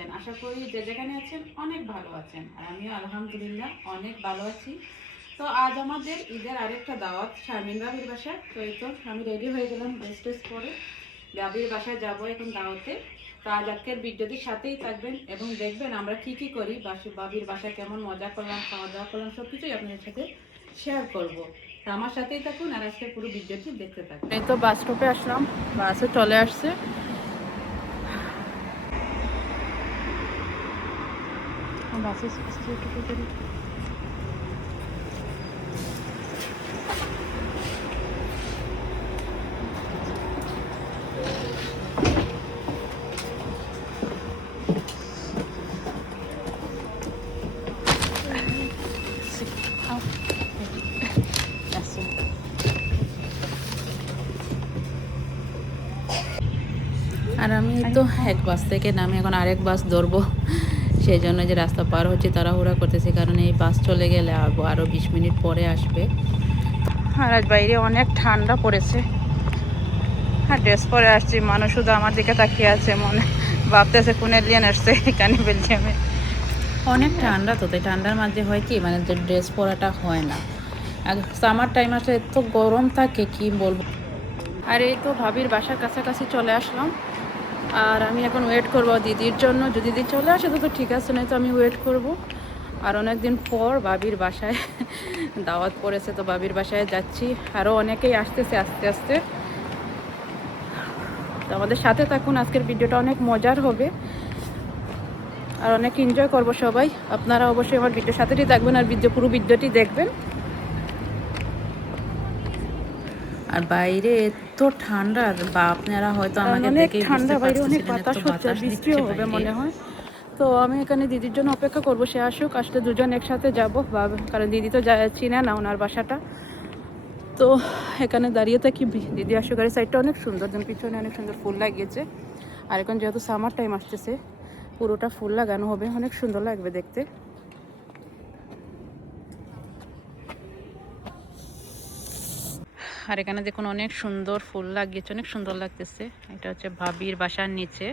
আছেন? আশা করি যে যেখানে আছেন অনেক ভালো আছেন, আর আমিও আলহামদুলিল্লাহ অনেক ভালো আছি। তো আজ আমাদের ঈদের আরেকটা দাওয়াত শারমিন ভাবির বাসায়। তো এই তো আমি রেডি হয়ে গেলাম ড্রেস ট্রেস পরে, ভাবির বাসায় যাবো এখন দাওয়াতে। তো আজ আজকের ভিডিওটির সাথেই থাকবেন এবং দেখবেন আমরা কি কি করি, ভাবির বাসায় কেমন মজা করলাম, খাওয়া দাওয়া করলাম, সব কিছুই আপনাদের সাথে শেয়ার করব। তো আমার সাথেই থাকুন আর আজকের পুরো ভিডিওটি দেখতে থাকুন। এই তো বাস স্টপে আসলাম, বাসে চলে আসছে। বাসে আর আমি তো এক বাস থেকে নামে এখন আরেক বাস ধরবো, সেই জন্য যে রাস্তা পার হচ্ছে তাড়াহুড়া করতেছে, কারণ এই বাস চলে গেলে আরও 20 মিনিট পরে আসবে। আর আজ বাইরে অনেক ঠান্ডা পড়েছে, আর ড্রেস পরে আসছি, মানুষ শুধু আমার দিকে তাকিয়ে আছে, মনে ভাবতেছে কোন এলিয়েন আসছে এখানে বেলজিয়ামে। অনেক ঠান্ডা, তো তাই ঠান্ডার মাঝে হয় কি মানে ড্রেস পরাটা হয় না, আর সামার টাইম আসলে এত গরম থাকে কি বলবো। আর এই তো ভাবির বাসার কাছাকাছি চলে আসলাম, আর আমি এখন ওয়েট করবো দিদির জন্য। যদি দিদি চলে আসে তো ঠিক আছে, নয় তো আমি ওয়েট করব। আর অনেকদিন পর ভাবির বাসায় দাওয়াত পড়েছে, তো ভাবির বাসায় যাচ্ছি। আরও অনেকেই আসতেছে আস্তে আস্তে, তো আমাদের সাথে থাকুন, আজকের ভিডিওটা অনেক মজার হবে আর অনেক এনজয় করব সবাই। আপনারা অবশ্যই আমার ভিডিওর সাথেই থাকবেন আর পুরো ভিডিওটি দেখবেন। আর বাইরে এত ঠান্ডা, বা আপনারা হয়তো আমাকে দেখেই বুঝতে পারতেছেন এত বাতাস দিচ্ছে হবে মনে হয়। তো আমি এখানে দিদির জন্য অপেক্ষা করব, সে আসুক, আসলে দুজন একসাথে যাব, কারণ দিদি তো চিনে না ওনার বাসাটা। তো এখানে দাঁড়িয়ে থাকি, দিদি আসুক। আর সাইডটা অনেক সুন্দর, যেন পিছনে অনেক সুন্দর ফুল লাগিয়েছে। আর এখন যেহেতু সামার টাইম আসতেছে, পুরোটা ফুল লাগানো হবে, অনেক সুন্দর লাগবে দেখতে। আর এখানে দেখুন অনেক সুন্দর ফুল লাগিয়েছে, অনেক সুন্দর লাগতেছে। এটা হচ্ছে ভাবির বাসার নিচে,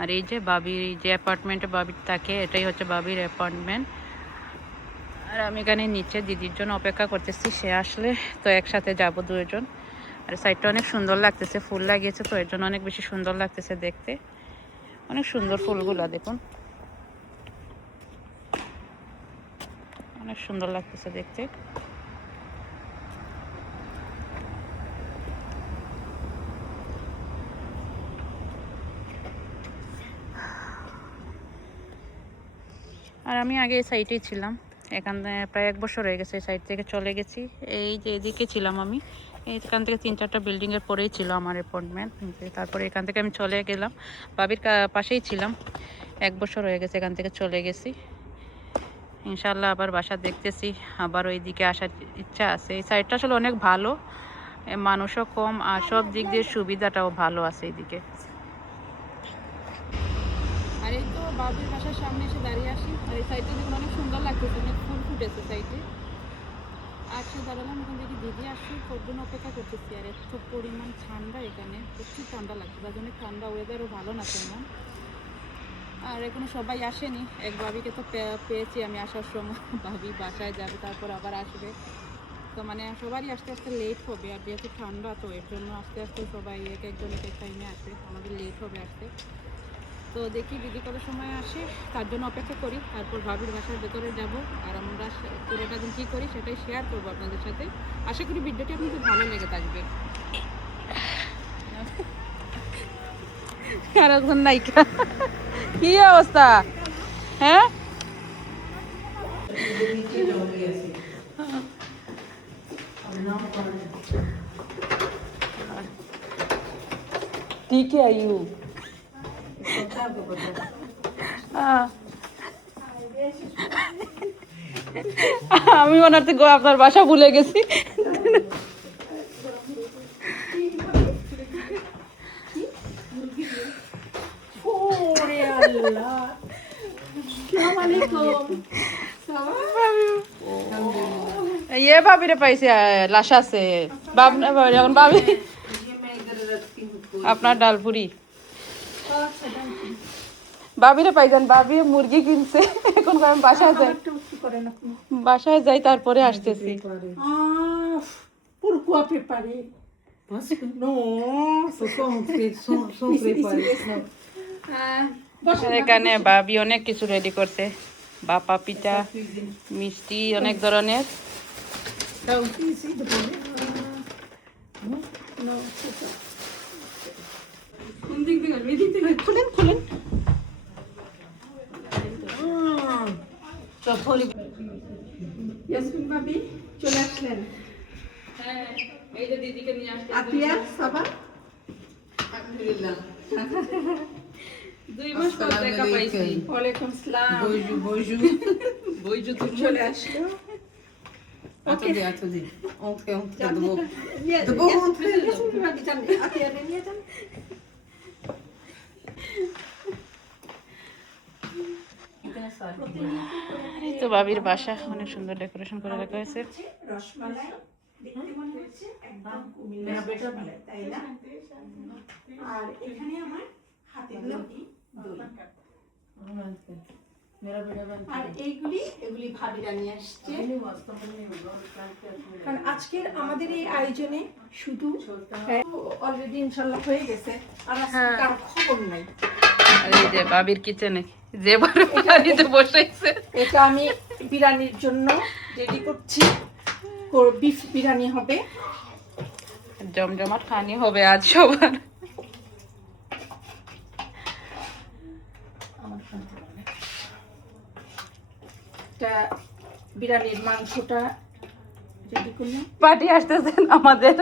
আর এই যে ভাবির যে অ্যাপার্টমেন্টে ভাবির থাকে, এটাই হচ্ছে ভাবির অ্যাপার্টমেন্ট। আর আমি এখানে নিচে দিদির জন্য অপেক্ষা করতেছি, সে আসলে তো একসাথে যাব দুজন। আর সাইডটা অনেক সুন্দর লাগতেছে, ফুল লাগিয়েছে তো এর জন্য অনেক বেশি সুন্দর লাগতেছে দেখতে। অনেক সুন্দর ফুলগুলা দেখুন, অনেক সুন্দর লাগতেছে দেখতে। আর আমি আগে এই সাইডেই ছিলাম, এখানে প্রায় 1 বছর হয়ে গেছে, এই সাইড থেকে চলে গেছি। এই যে এদিকে ছিলাম আমি, এইখান থেকে 3-4টা বিল্ডিংয়ের পরেই ছিল আমার অ্যাপার্টমেন্ট। তারপরে এখান থেকে আমি চলে গেলাম, বাবির পাশেই ছিলাম। 1 বছর হয়ে গেছে এখান থেকে চলে গেছি। ইনশাল্লাহ আবার বাসা দেখতেছি, আবার ওই দিকে আসার ইচ্ছা আছে। এই সাইডটা আসলে অনেক ভালো, মানুষও কম, আর সব দিক দিয়ে সুবিধাটাও ভালো আছে এইদিকে। আর এই তো বাবির বাসার সামনে এসে দাঁড়িয়ে আসি, আর এই সাইডটা দেখুন অনেক সুন্দর লাগতেছে, অনেক ফুল ফুটেছে সাইডে। আসে দাঁড়ালাম, এখন দেখি দিদি আসছে, কত জন্য অপেক্ষা করতেছি। আর এত পরিমাণ ঠান্ডা, এখানে প্রচুর ঠান্ডা লাগছে, তার জন্য ঠান্ডা ওয়েদারও ভালো না তেমন। আর এখনো সবাই আসেনি, এক ভাবিকে তো পেয়েছি আমি আসার সময়, ভাবি বাসায় যাবে তারপর আবার আসবে। তো মানে সবারই আস্তে আস্তে লেট হবে, আর যেহেতু ঠান্ডা তো এর জন্য আস্তে আস্তে সবাই একজন এক টাইমে আসবে, আমাদের লেট হবে আসতে। তো দেখি দিদি কত সময় আসে, তার জন্য অপেক্ষা করি, তারপর ভাবির বাসার ভেতরে যাব। আর আমরা পুরোটা দিন কী করি সেটাই শেয়ার করবো আপনাদের সাথে। আশা করি ভিডিওটি আপনাদের ভালো লেগে থাকবে। আর এখন নায়িকা কি অবস্থা, হ্যাঁ ठीक है आयु আমি ওনার থেকে আপনার বাসা ভুলে গেছি। ये भाभी रे पैसे लाशा से बाप भाभी আপনার ডালপুরি ভাবিরে পাইজান, ভাবি মুরগি কিনছে, এখন আমি বাসায় যাই, বাসায় যাই তারপরে আসতেছি। Pourquoi préparer? Parce que non, ce sont préparés. এখানে ভাবি অনেক কিছু রেডি করছে, বাপা পিঠা, মিষ্টি অনেক ধরনের। T'as aussi ici de bonnet? Non, non, c'est ça. খুলেন খুলেন। ইয়াসমিন ভাবি চলে আসলেন। এই যে দিদিকে নিয়ে আসছে। আতিয়া সাবা আলহামদুলিল্লাহ 2 মাস পর দেখা পাইছি। ওয়ালাইকুম সালাম। Bonjour. বইজু তো চলে আসলো। Attendez. Entrez. D'abord. ইয়াসমিন ভাবি জান আতিয়া নিয়ে যান। এই তো ভাবির বাসা অনেক সুন্দর ডেকোরেশন করে রাখা হয়েছে। রসমালাই দেখতে মনে হচ্ছে একদম কুমিল্লার রসমালাই, তাই না? আর এখানে আমার হাতে তৈরি দই। আর এগুলি ভাবিরা নিয়ে আসছে। কারণ আজকের আমাদের এই আয়োজনে শুধু অলরেডি ইনশাল্লাহ হয়ে গেছে, আর আজকে কারো খবর নাই। আর এই যে ভাবির কিচেনে যে বাড়িতে বসাইছে, এটা আমি বিরিয়ানির জন্য রেডি করছি। বিফ বিরিয়ানি হবে, জমজমাট খানি হবে আজ সবার। এটা বিরিয়ানির মাংসটা রেডি করলাম। পার্টি আসতেছেন আমাদের।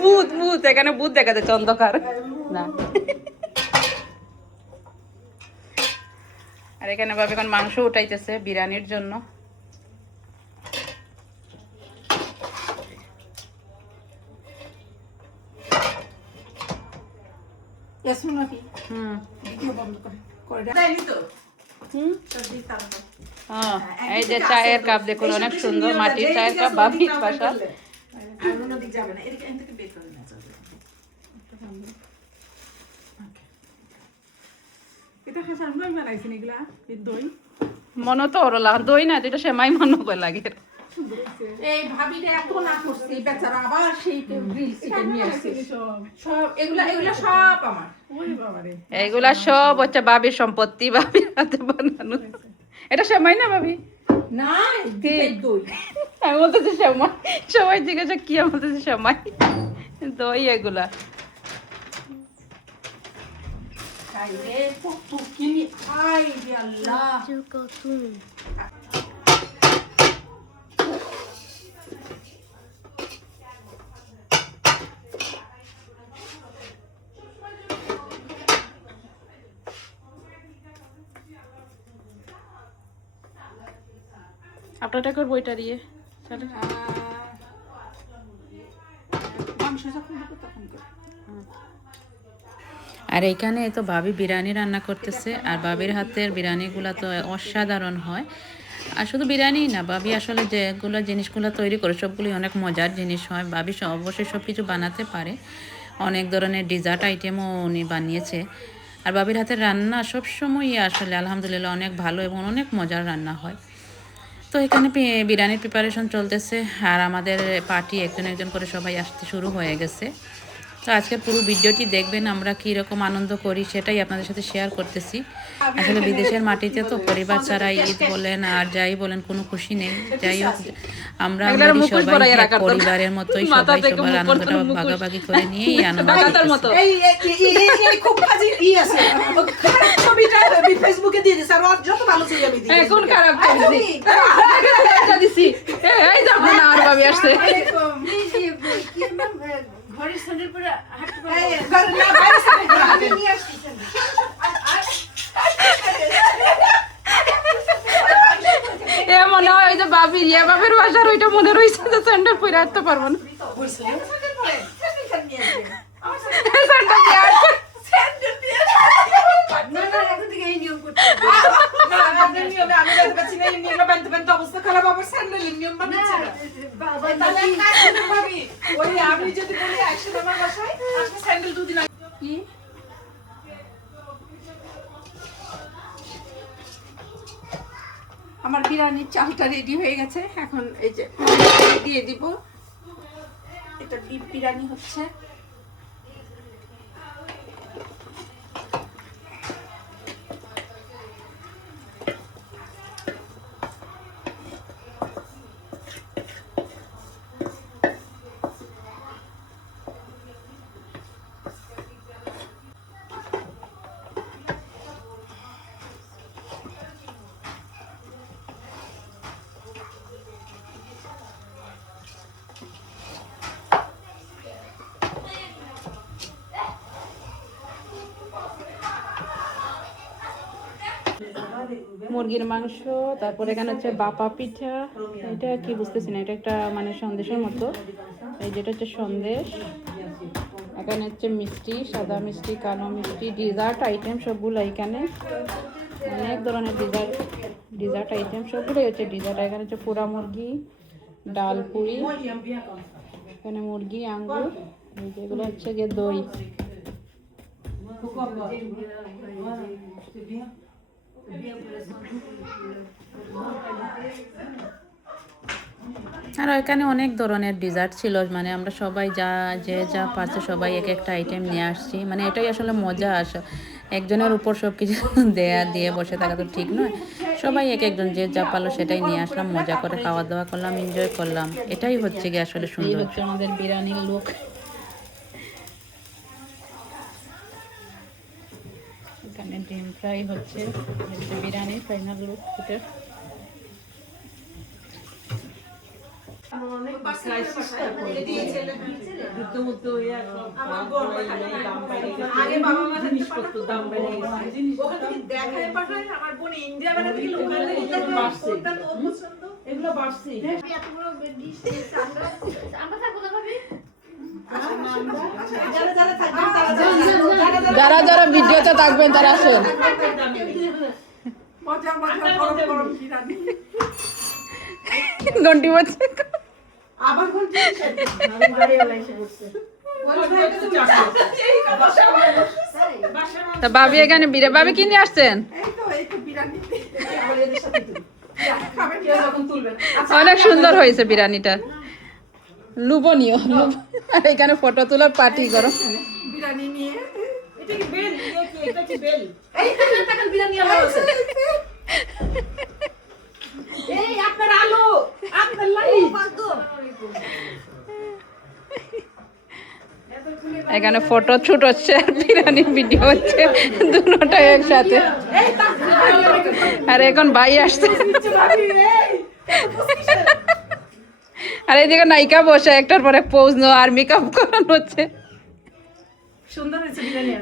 ভূত এখানে ভূত দেখা যাচ্ছে, অন্ধকার না। আর এখানে ভাবে এখন মাংস উঠাইতেছে বিরিয়ানির জন্য। ইয়াসমিন ভাবি ভিডিও বন্ধ করে দেয়নি তো। এই যে চায়ের কাপ দেখুন, অনেক সুন্দর মাটির চায়ের কাপ, ভাবির বাসা। মনে তো ওরলা দই না, এটা সেমাই মনে করে লাগে। এই ভাবিটা এত না করছি বেচারা, আবার সেই গ্রিল চিকেন নিয়ে আসছে। সব এগুলা সব আমার। এইগুলা সব হচ্ছে ভাবির সম্পত্তি, ভাবির হাতে বানানো। এটা সেমাই না ভাবি? না, এটাই দই। আমি বলতেছি সেমাই, সবাই জিজ্ঞাসা কি, আমি বলতেছি সেমাই, দই এগুলা। কত কিনি, আই রে আল্লাহ। আপনারটা করবো ওইটা দিয়ে চলে। আর এইখানে তো ভাবি বিরিয়ানি রান্না করতেছে, আর ভাবির হাতের বিরিয়ানিগুলো তো অসাধারণ হয়। আর শুধু বিরিয়ানি না, ভাবি আসলে যেগুলো জিনিসগুলো তৈরি করে সবগুলোই অনেক মজার জিনিস হয়। ভাবি অবশ্যই সব কিছু বানাতে পারে, অনেক ধরনের ডেজার্ট আইটেমও উনি বানিয়েছে। আর ভাবির হাতের রান্না সবসময়ই আসলে আলহামদুলিল্লাহ অনেক ভালো এবং অনেক মজার রান্না হয়। তো এখানে বিরিয়ানির প্রিপারেশন চলতেছে, আর আমাদের পার্টি একজন একজন করে সবাই আসতে শুরু হয়ে গেছে। তো আজকের পুরো ভিডিওটি দেখবেন, আমরা কী রকম আনন্দ করি সেটাই আপনাদের সাথে শেয়ার করতেছি। আসলে বিদেশের মাটিতে তো পরিবার ছাড়া ঈদ বলেন আর যাই বলেন কোনো খুশি নেই। যাই হোক আমরা সবাই এক পরিবারের মতোই সবাই সবার আনন্দটা ভাগাভাগি করে নিয়েই আনন্দ করতেছি। খুব কাজে ই আছে, ছবিটা ফেসবুকে দিয়ে দিছে, আর যত ভালো ছবি আমি দিই। এখন খারাপ দিছি, এই যাব না, আর ভাবি আসছে। ঘরের স্যান্ডেল পরে হাঁটতে পারবো না, বাইরে স্যান্ডেল পরে আমি নিয়ে আসছি স্যান্ডেল। এ মনে হয় ওই যে ভাবির বাবার বাসার ওইটা মনে রয়েছে যে স্যান্ডেল পরে হাঁটতে পারবো না। স্যান্ডেল পরে স্যান্ডেল নিয়ে আসবে। স্যান্ডেল দিয়ে আসবে। স্যান্ডেল দিয়ে না না, এখন থেকে এই নিয়ম করতে হবে। না, আপনার নিয়মে আমি জানতে পারছি না, এই নিয়মটা বানতে অবস্থা খারাপ, আবার স্যান্ডেলের নিয়ম বানাচ্ছে না। বাবা তাহলে এক কাজ করতে পারবি, ওই আমি যদি বলি আসেন আমার বাসায়, আসলে স্যান্ডেল দুদিন আগে কি আমার বিরিয়ানির চালটা রেডি হয়ে গেছে, এখন এই যে দিয়ে দিব। এটা বিফ বিরিয়ানি হচ্ছে। মুরগির মাংস, তারপর এখানে হচ্ছে বাপা পিঠা, এটা কি বুঝতেছি না, এটা একটা মানে সন্দেশের মতো, এই যেটা হচ্ছে সন্দেশ। এখানে হচ্ছে মিষ্টি, সাদা মিষ্টি, কালো মিষ্টি, ডিজার্ট আইটেম সবগুলো এখানে, অনেক ধরনের ডিজার্ট আইটেম সবগুলোই হচ্ছে ডিজার্ট। এখানে হচ্ছে পোড়া মুরগি, ডাল পুরি, এখানে মুরগি, আঙ্গুর, যেগুলো হচ্ছে গিয়ে দই। আর এখানে অনেক ধরনের ডিজার্ট ছিল, মানে আমরা সবাই যা পারছে সবাই এক একটা আইটেম নিয়ে আসছি। মানে এটাই আসলে মজা আসে, একজনের উপর সব কিছু দিয়ে বসে থাকা তো ঠিক নয়। সবাই একজন যে যা পারলো সেটাই নিয়ে আসলাম, মজা করে খাওয়া দাওয়া করলাম, এনজয় করলাম। এটাই হচ্ছে গিয়ে আসলে সুন্দর। হচ্ছে আমাদের বিরিয়ানির লুক। এখানে ডিম ফ্রাই হচ্ছে, বিরিয়ানির ফাইনাল লুক এটা। যারা যারা ভিডিওতে থাকবেন তারা আসেন। ঘন্টি বাজছে আবার তা ভাবি এখানে ভাবি কি নিয়ে আসছেন? অনেক সুন্দর হয়েছে বিরিয়ানিটা, লুবনীয়। আর এখানে ফটো তোলার পার্টি করো। বিরিয়ানি নিয়ে এখানে ফটো শুট হচ্ছে আর বিরিয়ানি ভিডিও হচ্ছে, দুটোটাই একসাথে। আর এখন ভাই আসছে, আর এইদিকে নায়িকা বসে একটার পরে পোজ নেওয়া আর মেকআপ করানো হচ্ছে। সুন্দর হয়েছে বিরিয়ানি।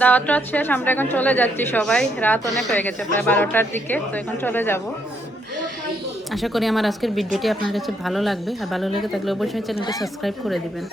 দাওয়াতটা শেষ, আমরা এখন চলে যাচ্ছি সবাই। রাত অনেক হয়ে গেছে, প্রায় 12টার দিকে, তো এখন চলে যাব। আশা করি আমার আজকের ভিডিওটি আপনার কাছে ভালো লাগবে, আর ভালো লেগে থাকলে অবশ্যই চ্যানেলটি সাবস্ক্রাইব করে দিবেন।